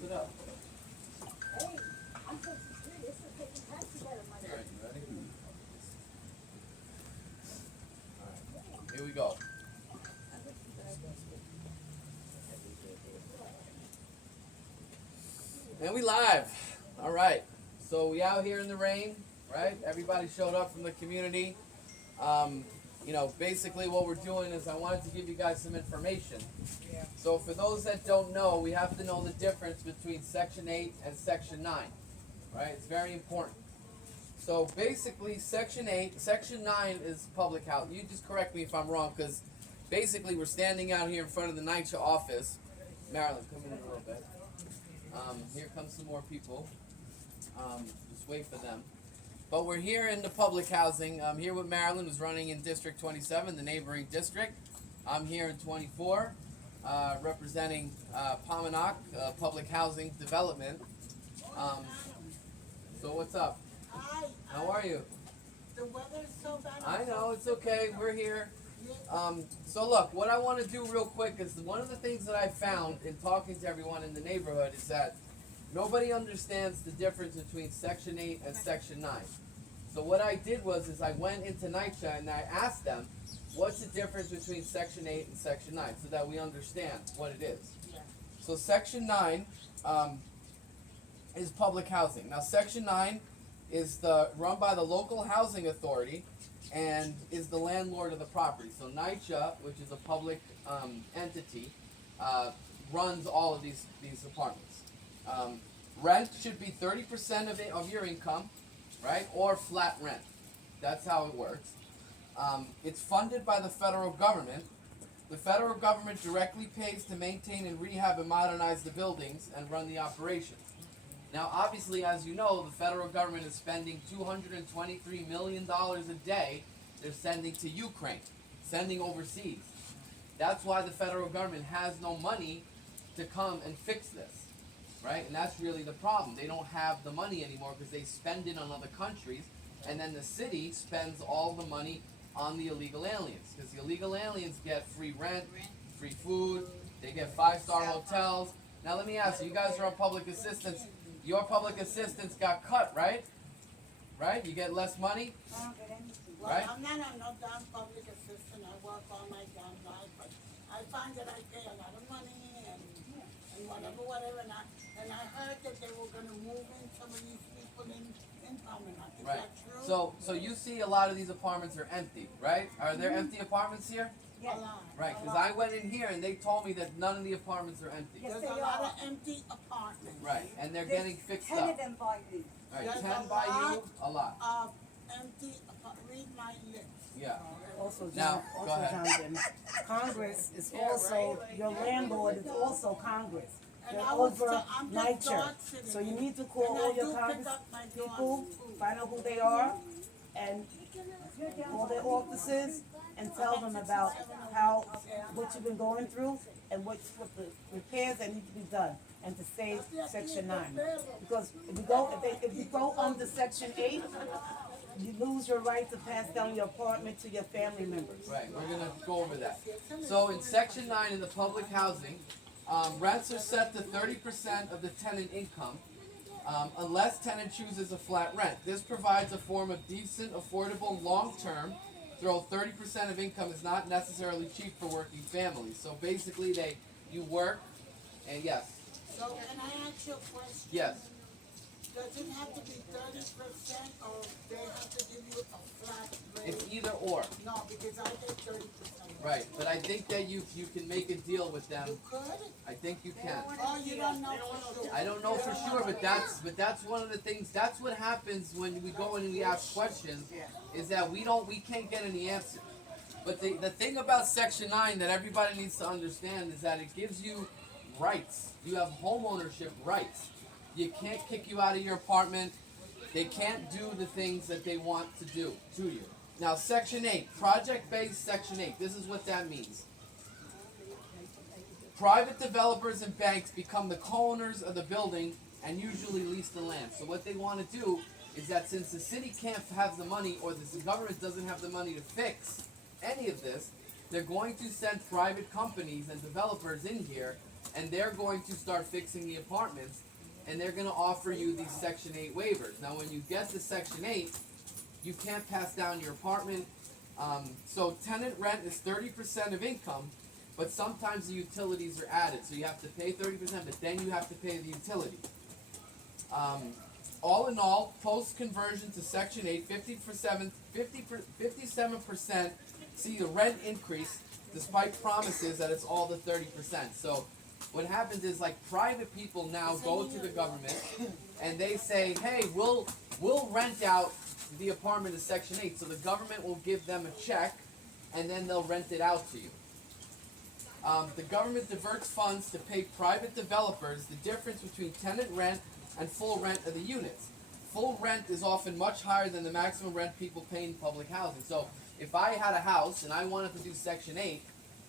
Sit up. Hey, I'm so serious for taking taxi out of my Alright, you ready? Alright, here we go. And we live. Alright. So we out here in the rain, right? Everybody showed up from the community. Basically what we're doing is I wanted to give you guys some information. So for those that don't know, we have to know the difference between Section 8 and Section 9. Right? It's very important. So basically Section 9 is public housing. You just correct me if I'm wrong, because basically we're standing out here in front of the NYCHA office. Marlyn, come in a little bit. Here comes some more people. Just wait for them. But we're here in the public housing. I'm here with Marlyn, who's running in District 27, the neighboring district. I'm here in 24, representing Pomonok, public housing development. So what's up? Hi. How are you? The weather's so bad. I know, it's okay. We're here. So look, what I want to do real quick is one of the things that I found in talking to everyone in the neighborhood is that nobody understands the difference between Section 8 and Section 9. So what I did was I went into NYCHA and I asked them, what's the difference between Section 8 and Section 9, so that we understand what it is. So Section 9 is public housing. Now Section 9 is run by the local housing authority and is the landlord of the property. So NYCHA, which is a public entity, runs all of these apartments. Rent should be 30% of your income, right? Or flat rent. That's how it works. It's funded by the federal government. The federal government directly pays to maintain and rehab and modernize the buildings and run the operations. Now, obviously, as you know, the federal government is spending $223 million a day they're sending to Ukraine, sending overseas. That's why the federal government has no money to come and fix this. Right? And that's really the problem. They don't have the money anymore because they spend it on other countries, and then the city spends all the money on the illegal aliens, because the illegal aliens get free rent, free food, they get 5-star hotels. Now let me ask you, you guys are on public assistance. Your public assistance got cut, right? Right? You get less money? I don't get anything. Well, Right? I'm not on no damn public assistant. I work all my damn life, but I find that I pay a lot of money and whatever. And I heard that they were going to move in some of these people in Pomonok. Is Right. that true? So you see a lot of these apartments are empty, right? Are there empty apartments here? A lot. Right, because I went in here and they told me that none of the apartments are empty. Yes, There's they a lot are. of empty apartments. Right, and they're getting fixed 10 up. of them by me. Right, There's 10 a by you, lot a lot. Of empty read my lips. Yeah. Also, Now, go ahead. Jonathan, Congress is also, your landlord is also Congress. And They're I was over I'm just NYCHA. dog sitting. So you need to call And I all your do pick Congress up my people, dog's food. find out who they are, and call their offices and tell them about what you've been going through and what the repairs that need to be done, and to save Section 9. Because if you go under Section 8, you lose your right to pass down your apartment to your family members. Right, we're going to go over that. So in Section 9 in the public housing, rents are set to 30% of the tenant income, unless tenant chooses a flat rent. This provides a form of decent, affordable, long-term, though 30% of income is not necessarily cheap for working families. So basically you work, and yes, So can I ask you a question? yes. Does it have to be 30% or they have to give you a flat rate? It's either or. No, because I get 30%. Right, but I think that you can make a deal with them. You could? I think you can. Oh, you don't know for sure. I don't know for sure, but that's one of the things. That's what happens when we go in and we ask questions, is that we can't get any answer. But the thing about Section 9 that everybody needs to understand is that it gives you rights. You have home ownership rights. You can't kick you out of your apartment. They can't do the things that they want to do to you. Now, Section 8, project-based Section 8. This is what that means. Private developers and banks become the co-owners of the building and usually lease the land. So what they want to do is that since the city can't have the money, or the government doesn't have the money to fix any of this, they're going to send private companies and developers in here and they're going to start fixing the apartments, and they're gonna offer you these Section 8 waivers. Now, when you get to Section 8, you can't pass down your apartment. So tenant rent is 30% of income, but sometimes the utilities are added, so you have to pay 30%, but then you have to pay the utility. All in all, post-conversion to Section 8, 57% see the rent increase despite promises that it's all the 30%. So what happens is, like, private people now go to the government and they say, hey, we'll rent out the apartment to Section 8. So the government will give them a check and then they'll rent it out to you. The government diverts funds to pay private developers the difference between tenant rent and full rent of the units. Full rent is often much higher than the maximum rent people pay in public housing. So if I had a house and I wanted to do Section 8,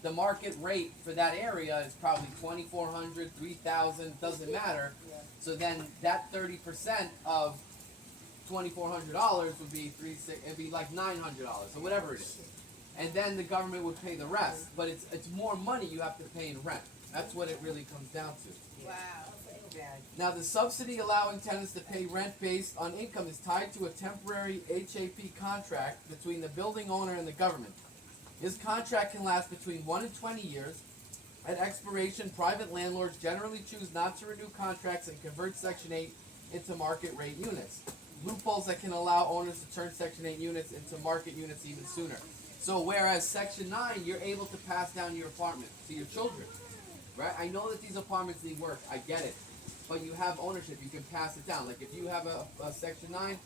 the market rate for that area is probably $2,400, $3,000, doesn't matter. So then that 30% of $2,400 would be it'd be like $900 or whatever it is. And then the government would pay the rest. But it's more money you have to pay in rent. That's what it really comes down to. Wow. Now, the subsidy allowing tenants to pay rent based on income is tied to a temporary HAP contract between the building owner and the government. This contract can last between 1 and 20 years. At expiration, private landlords generally choose not to renew contracts and convert Section 8 into market rate units. Loopholes that can allow owners to turn Section 8 units into market units even sooner. So whereas Section 9, you're able to pass down your apartment to your children, right? I know that these apartments need work, I get it. But you have ownership, you can pass it down. Like if you have a Section 9,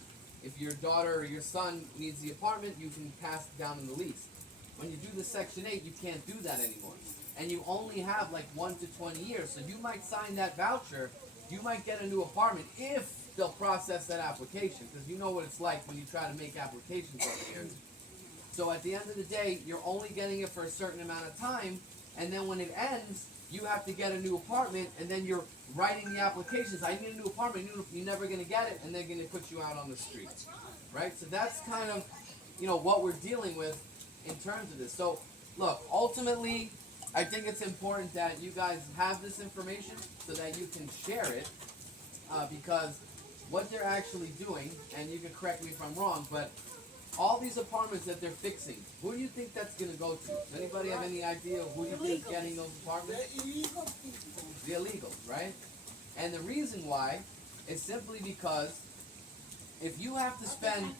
if your daughter or your son needs the apartment, you can pass it down in the lease. When you do the Section 8, you can't do that anymore. And you only have like 1 to 20 years. So you might sign that voucher, you might get a new apartment if they'll process that application. Because you know what it's like when you try to make applications over here. So at the end of the day, you're only getting it for a certain amount of time. And then when it ends, you have to get a new apartment, and then you're writing the applications. I need a new apartment. You're never going to get it, and they're going to put you out on the street, right? So that's kind of, what we're dealing with in terms of this. So, look, ultimately, I think it's important that you guys have this information so that you can share it, because what they're actually doing, and you can correct me if I'm wrong, but all these apartments that they're fixing, who do you think that's going to go to? Does anybody have any idea who do you think is getting those apartments? The illegal people. The illegals, right? And the reason why is simply because if you have to spend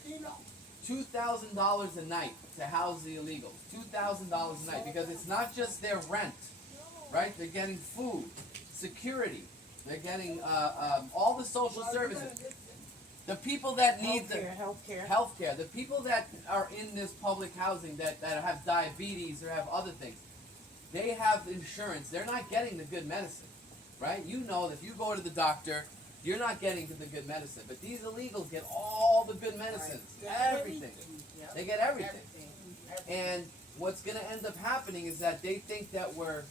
$2,000 a night to house the illegals, $2,000 a night, because it's not just their rent, right? They're getting food, security, they're getting all the social services. The people that need healthcare, the people that are in this public housing that have diabetes or have other things, they have insurance. They're not getting the good medicine, right? You know that if you go to the doctor, you're not getting the good medicine. But these illegals get all the good medicines, everything. They get everything. And what's going to end up happening is that they think we're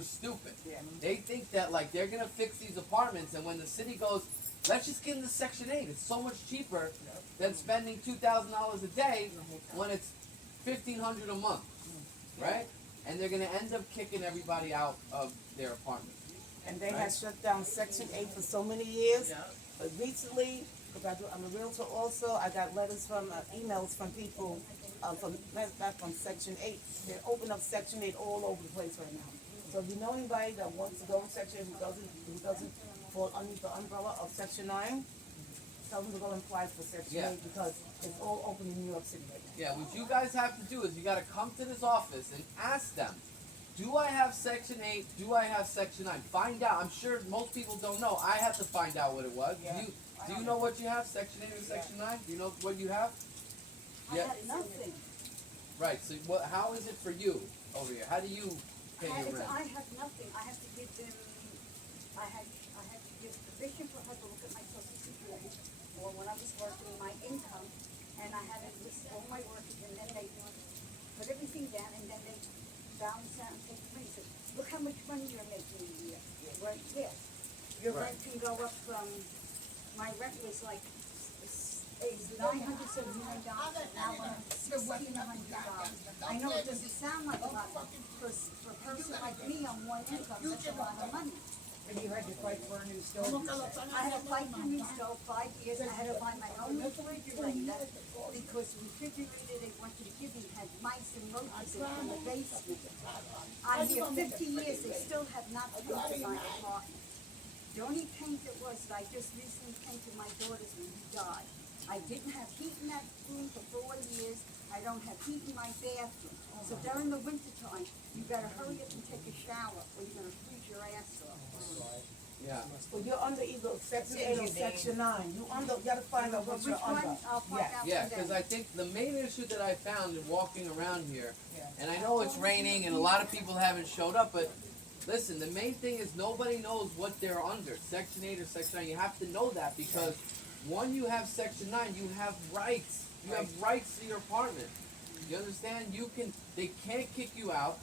stupid. They think that like they're going to fix these apartments, and when the city goes, let's just get into Section 8. It's so much cheaper than spending $2,000 a day when it's $1,500 a month, right? And they're going to end up kicking everybody out of their apartment. And they have shut down Section 8 for so many years. But recently, because I'm a realtor also, I got letters from, emails from people from Section 8. They're opening up Section 8 all over the place right now. So if you know anybody that wants to go in Section 8 who doesn't fall underneath the umbrella of Section 9, tell them to go and apply for Section 8 because it's all open in New York City right now. Yeah, what you guys have to do is you got to come to this office and ask them, do I have Section 8? Do I have Section 9? Find out. I'm sure most people don't know. I had to find out what it was. Do you know what you have, Section 8 or Section 9? Do you know what you have? I had nothing. Right, so how is it for you over here? How do you pay your rent? I have nothing. I have to give them, I had to give permission for her to look at my social security or when I was working, my income, and I had to list all my work, and then they put everything down, and then they balance out and take the money. So, look how much money you're making a year. Right here. Your rent can go up from, my rent was like is $979, now went up to $1,600. I know it doesn't sound like a lot, but for a person like me on one income, that's a lot of money. And you had to fight for a new stove. I had to fight for a new stove 5 years, I had to buy my own refrigerator, because the refrigerator they wanted to give me had mice and roaches in the basement. I'm here 50 years, they still have not painted my apartment. The only paint it was that I just recently painted my daughter's when he died. I didn't have heat in that room for 4 years, I don't have heat in my bathroom. So during the winter time, you better hurry up and take a shower, or you're gonna freeze your ass off. Yeah. Well, you're under either section 8 or section 9. You gotta find out what Which you're under. one, I'll find out Yeah, today. because I think the main issue that I found in walking around here, and I know it's raining and a lot of people haven't showed up, but listen, the main thing is nobody knows what they're under, section 8 or section 9. You have to know that because when you have section 9, you have rights. You have rights to your apartment. You understand? They can't kick you out.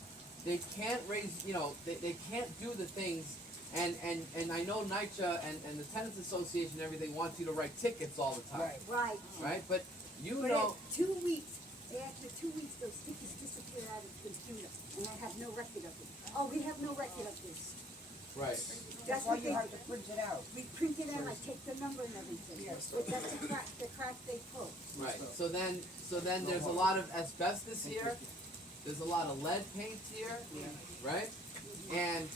They can't raise, they can't do the things. And I know NYCHA and the Tenants Association and everything wants you to write tickets all the time. Right. Right? But you But know, after 2 weeks, those stickers disappear out of the computer, and I have no record of it. Oh, we have no record of this. right. That's Why what you they, have to print it out. we print it out, I take the number and everything. But that's the crack they pull. Right. So then there's a lot of asbestos here. There's a lot of lead paints here. Right? And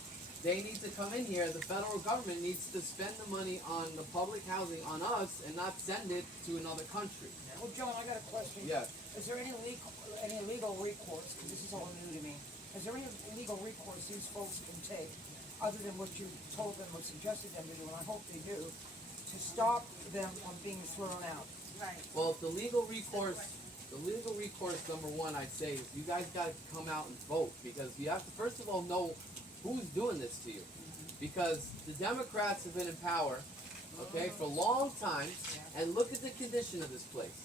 they need to come in here. The federal government needs to spend the money on the public housing on us and not send it to another country. Well, John, I got a question. Yes. Is there any legal recourse, because this is all new to me, is there any legal recourse these folks can take, other than what you told them or suggested them to do, and I hope they do, to stop them from being thrown out? Well, the legal recourse, number one, I'd say, is you guys got to come out and vote because you have to first of all know who's doing this to you, because the Democrats have been in power, okay, for a long time, and look at the condition of this place.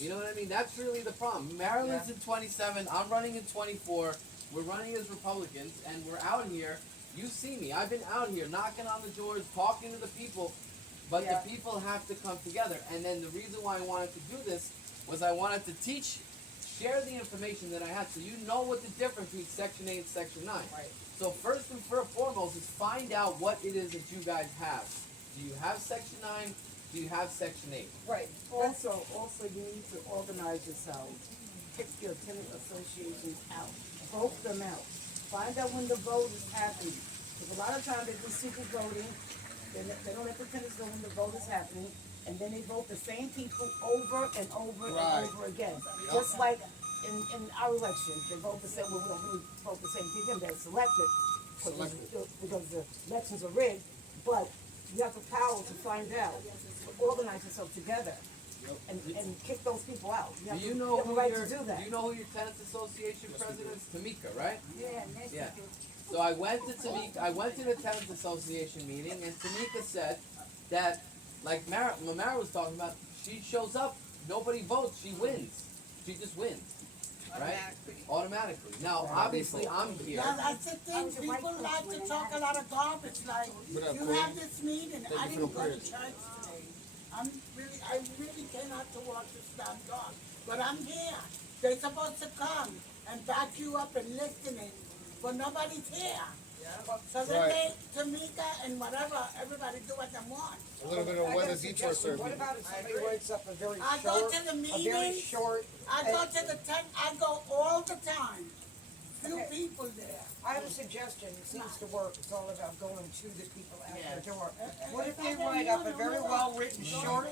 You know what I mean? That's really the problem. Maryland's in 27. I'm running in 24. We're running as Republicans, and we're out here. You see me. I've been out here knocking on the doors, talking to the people, but the people have to come together. And then the reason why I wanted to do this was I wanted to share the information that I had so you know what the difference between Section 8 and Section 9. Right. So first and foremost is find out what it is that you guys have. Do you have Section 9? Do you have Section 8? Right. Also, you need to organize yourselves. Pick your tenant associations out. Vote them out. Find out when the vote is happening. Because a lot of times they do secret voting. They don't let the tenants know when the vote is happening. And then they vote the same people over and over and over again. Just like in our elections, they vote the same. Well, we don't really vote the same people. They're selected because the elections are rigged. But you have the power to find out, to organize yourself together, and kick those people out. You have Do you to know have the who right your to do that. Do you know who your Tenants Association president is? Tamika, right? Yeah, next Yeah. So I went to the Tenants Association meeting, and Tamika said that, like Mara was talking about, she shows up, nobody votes, she wins. She just wins. Right? Automatically. Now, obviously, I'm here. Now, that's the thing, people like to talk a lot of garbage, like, you have this meeting, I didn't go to church today. I really came out to watch this damn dog, but I'm here. They're supposed to come and back you up and listening, but nobody's here. So they make Tamika and whatever, everybody do what they want. A little bit of weather detour survey. What about if somebody writes up a very I go to the meetings. I go to the tent, I go all the time. Few people there. I have a suggestion, it seems to work, it's all about going to the people at the door. What if they write up a very well-written, short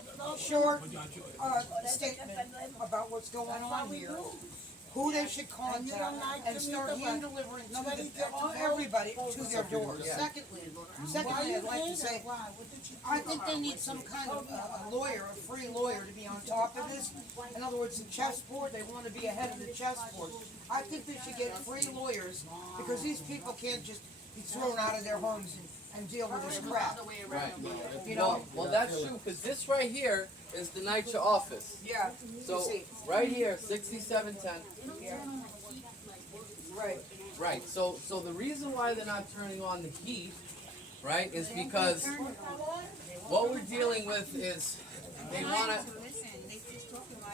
statement about what's going on here, who they should contact, and start hand-delivering to everybody to their doors. Secondly, I'd like to say, I think they need some kind of a lawyer, a free lawyer to be on top of this. In other words, the chessboard, they want to be ahead of the chessboard. I think they should get free lawyers, because these people can't just be thrown out of their homes and deal with this crap. Right. You know? Well, that's true, because this right here is the NYCHA office. Yeah. So, right here, 6710. Right. Right. So the reason why they're not turning on the heat, right, is because what we're dealing with is they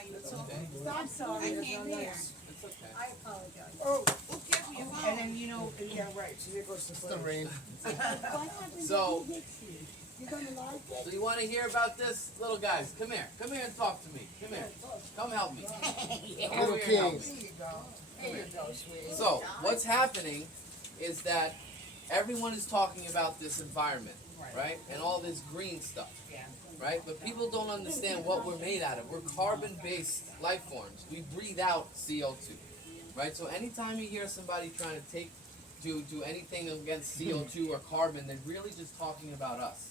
Stop sorry. It's okay. I apologize. Oh, Who cares for your and phone? then, yeah, right, so there goes the It's the footage. rain. What happened So- to Dixie? You gonna like it? So you want to hear about this, little guys? Come here and talk to me. Come here, come help me. Come Little over here and help me. kings. There you go, sweetie. So what's happening is that everyone is talking about this environment, right? And all this green stuff, right? But people don't understand what we're made out of. We're carbon-based life forms. We breathe out CO2, right? So anytime you hear somebody trying to do anything against CO2 or carbon, they're really just talking about us,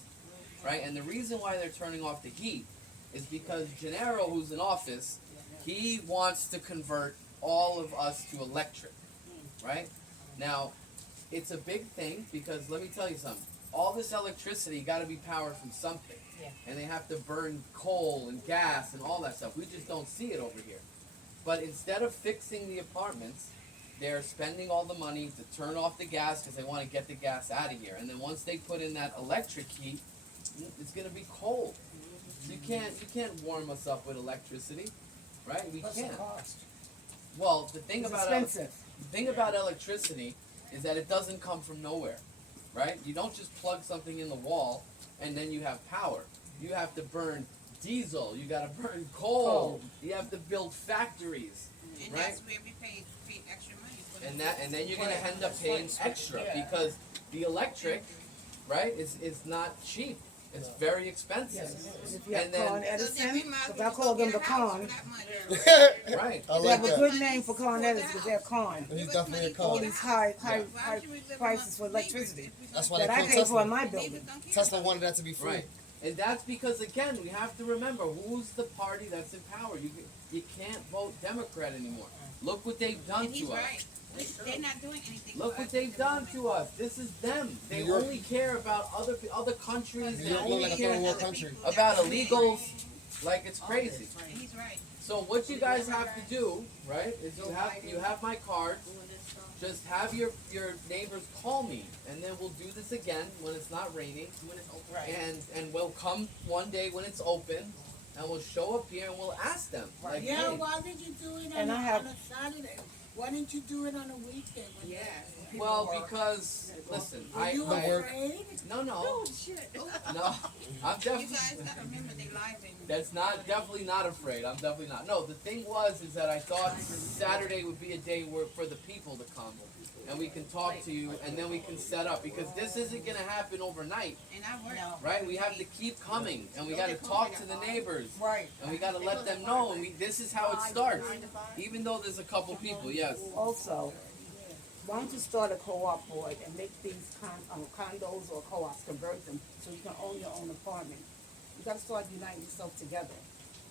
right? And the reason why they're turning off the heat is because Gennaro, who's in office, he wants to convert all of us to electric, right? Now, it's a big thing because let me tell you something. All this electricity got to be powered from something, and they have to burn coal and gas and all that stuff. We just don't see it over here. But instead of fixing the apartments, they're spending all the money to turn off the gas because they want to get the gas out of here. And then once they put in that electric heat, it's going to be cold. So you can't warm us up with electricity, right? We What's the can't. cost? Well, the thing It's about expensive. the thing about electricity is that it doesn't come from nowhere, right? You don't just plug something in the wall and then you have power. You have to burn diesel. You got to burn coal. You have to build factories, And right? that's where we paid extra money for the And then you're gonna end up paying extra because the electric, right, is not cheap. It's very expensive. If you have And then- Con So then Edison, we might as because well I go call them get the a house Con. for that much. Right. I They like have a that. good name for Con Edison because they're Con. He's definitely a All con. these high Why should we live prices for among neighbors electricity if we That's don't- why they that I killed pay for in Tesla. my neighbors building. don't care Tesla about wanted that to be free. Right. And that's because again, we have to remember who's the party that's in power. You can't vote Democrat anymore. Look what they've it. done And he's to us. right. They're not doing anything. Look for what us they've at the done moment. to us. This is them. They New York- only care about other countries. New They York looked only like a care third world Other country. people about that- illegals like it's crazy. And he's right. So what you guys have to do, right, is you have my card. Just have your neighbors call me, and then we'll do this again when it's not raining, and we'll come one day when it's open, and we'll show up here and we'll ask them. Like, Yeah, hey, why did you do it And on I have- a Saturday? Why didn't you do it on a weekend? Yeah. well, because listen, Were you I work. afraid? no, I'm You definitely. guys gotta remember they live in. That's definitely not afraid. I'm definitely not. No, the thing is that I thought Saturday would be a day for the people to come, and we can talk to you, and then we can set up because this isn't gonna happen overnight, And I work. right? We have to keep coming, and we got to talk to the neighbors, Right. and we got to let them know. And this is how it starts. Even though there's a couple people, yes. Also, why don't you start a co-op board and make these condos or co-ops, convert them so you can own your own apartment. You gotta start uniting yourself together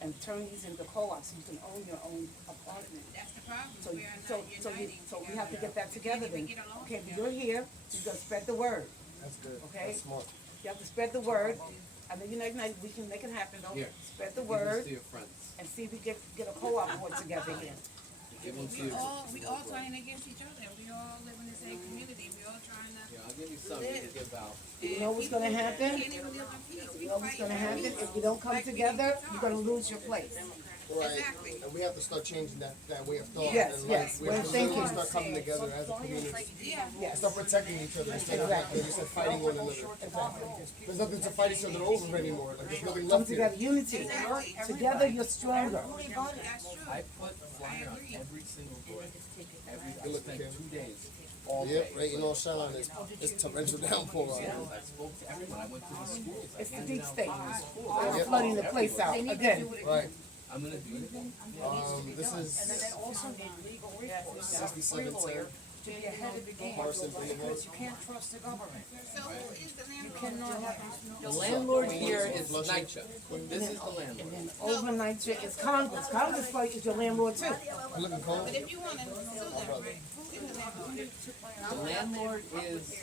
and turn these into co-ops so you can own your own apartment. That's the problem. So, We are not so uniting we have to get that together then. get along Okay, but together. you're here, so you gotta spread the word. That's good. Okay. That's smart. You have to spread the word. I mean, we can make it happen, though. Here. Spread the Give this word to your friends. and see if we get a co-op board together here. Give them to We your. all turning against each other. We all live in the same community. We all trying to. Here, I'll give you something to give out. You know what's gonna happen? Can't even live in peace. You know what's gonna happen? If you don't come together, you're gonna lose your place. Right. Exactly. And we have to start changing that way of thought. Yes, and yes, we have we're to literally thinking. start coming together as a community. Yeah. Yes. Start protecting each other instead of like you said, fighting one another. There's nothing to fight each other over anymore. Like there's nothing Come left here. together, unity. Together, you're stronger. That's true. I put flyer on every single door. I look spent at 2 days, all Yep, day. right, you know, shine on it's torrential downpour. I spoke to everyone. I went to the schools. I It's the handed deep out state. flyers. They're Yep. flooding the place out again. Right. I'm gonna do it again. This is Also need legal recourse. 6710 To be ahead of the game. Parsons Blvd. Because you can't trust the government. So who is the landlord? Cannot have. The landlord here is NYCHA. This is the landlord. And overnight is Congress. Congress like is your landlord too. I'm looking cold. But if you want to sue them, right? Who is the landlord? The landlord is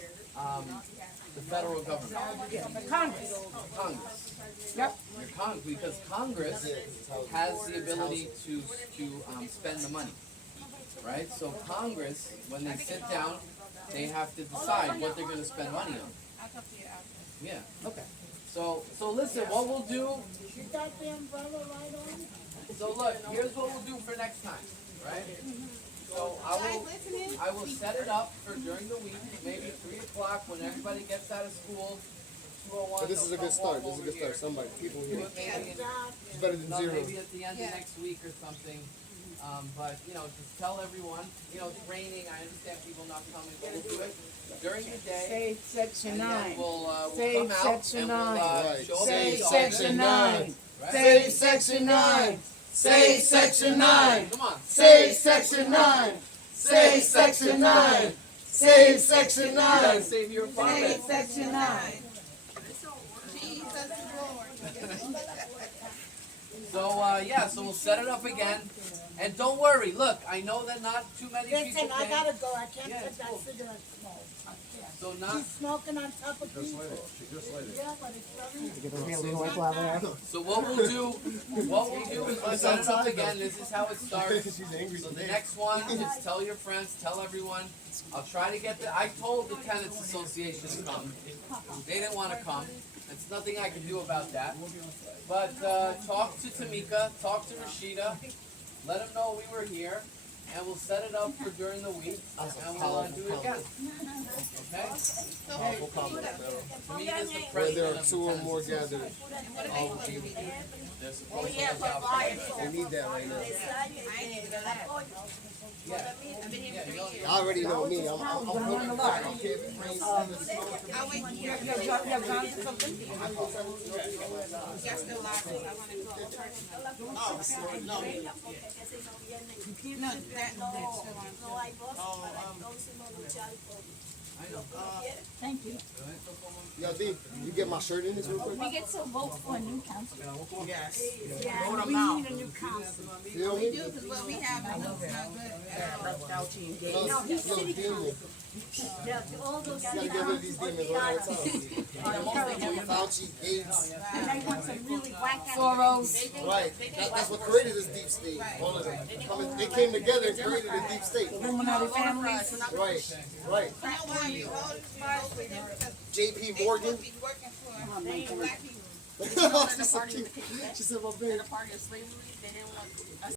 the federal government, Yeah, Congress. Congress. Yep. Because Congress has the ability to spend the money, right? So Congress, when they sit down, they have to decide what they're going to spend money on. I'll talk to you after. Yeah. Okay. So listen, what we'll do. You got the umbrella right on? So look, here's what we'll do for next time, right? So I will set it up for during the week, maybe 3 o'clock when everybody gets out of school. 2:01, But this is a good start. This is a good start. Somebody, people here. Maybe, It's better than no, zero. maybe at the end of next week or something. But you know, just tell everyone. You know, it's raining. I understand people not coming, but we'll do it during the day. Say section And then 9. we'll Say come out section and we'll Right. show Say them. section 9. Right? Say section 9. Say section 9. Come on. Say section 9. Say section 9. Say section You gotta 9. save your Say apartment. section 9. So yeah, so we'll set it up again. And don't worry, look, I know that not too many people Listen, I can. gotta go, I can't Yeah, take it's that cool. cigarette smoke. I can't. So not She's smoking on top of people. Yeah, but it's very. so what we'll do is let's set it up again. This is how it starts. She's angry So the today. next one, just tell your friends, tell everyone. I'll try to get I told the Tenants Association to come. They didn't want to come. There's nothing I can do about that. But talk to Tamika, talk to Rashida, let them know we were here, and we'll set it up for during the week, and we'll do it again. Okay? Powerful compliment, bro. Tamika's the Where president there are of the two or Tenants more Association. gathered, They're supposed to look out for we need that right now. Yeah, you know, I already know me. I'm putting the I don't care if it rains, snow, or Thank you. Yo, D, you get my shirt in this real quick? We get to vote for a new council. Yes. Yeah, we need a new council. Feel me? Because what we have is not good. No, he's no, city demon. Yeah, all those Gotta get rid of these demons one at a time. Fauci, Gates. And they want some really whack ass. Right. That's what created this deep state. All of them. They came together and created a deep state. Illuminati families. Right. Right. You know why you hold this spot with them? Because JP they Morgan. supposed to be working for black people. She's so cute. She said my baby. Part of slavery, they didn't want